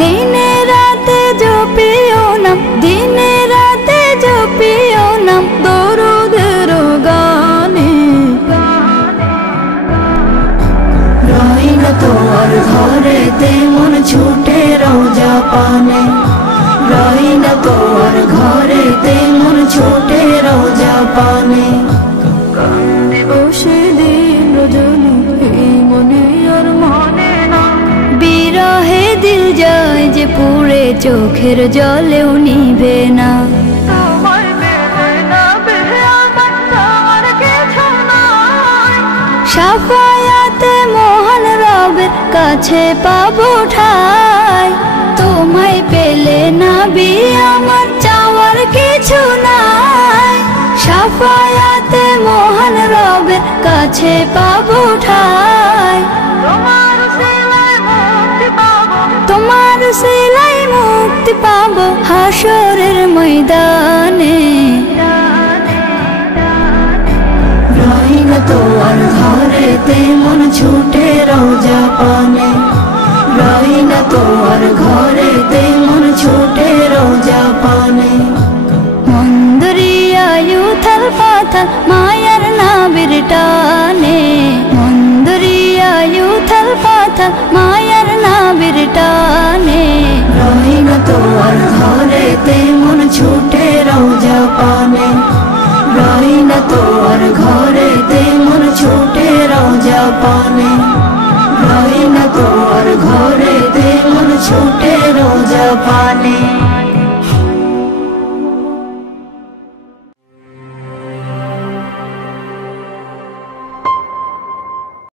দিনে রাতে জপিও নাম, দিনে রাতে জপিও নাম দরুদের গানে। রই না তোর ঘরেতে মন ছুটে রোজা পানে, রই না তোর ঘরেতে মন ছুটে রোজা পানে। কান্দে বসে দিন রজনী মনে আর মনে না, বিরহে দিল যায় যে পুড়ে চোখের জলেও নিভে না। শাফায়াতে মহান রবের কাছে পাবো ঠাই, তোমায় পেলে নবী আমার চাওয়ার কিছু নাই। শাফায়াতে মহান রবের কাছে পাবো ঠাই, তোমার সিলাই মুক্তি পাবো হাসরের ময়দানে। রই না তোর ঘরেতে মন ছুটে রোজা পানে, রই না তোর ঘরেতে মন ছুটে রোজা পানে। মন্দরিয়ায় উথাল পাথাল মায়ার নাবির টানে, মন্দরিয়ায় উথাল পাথাল মায়ার নাবির টানে।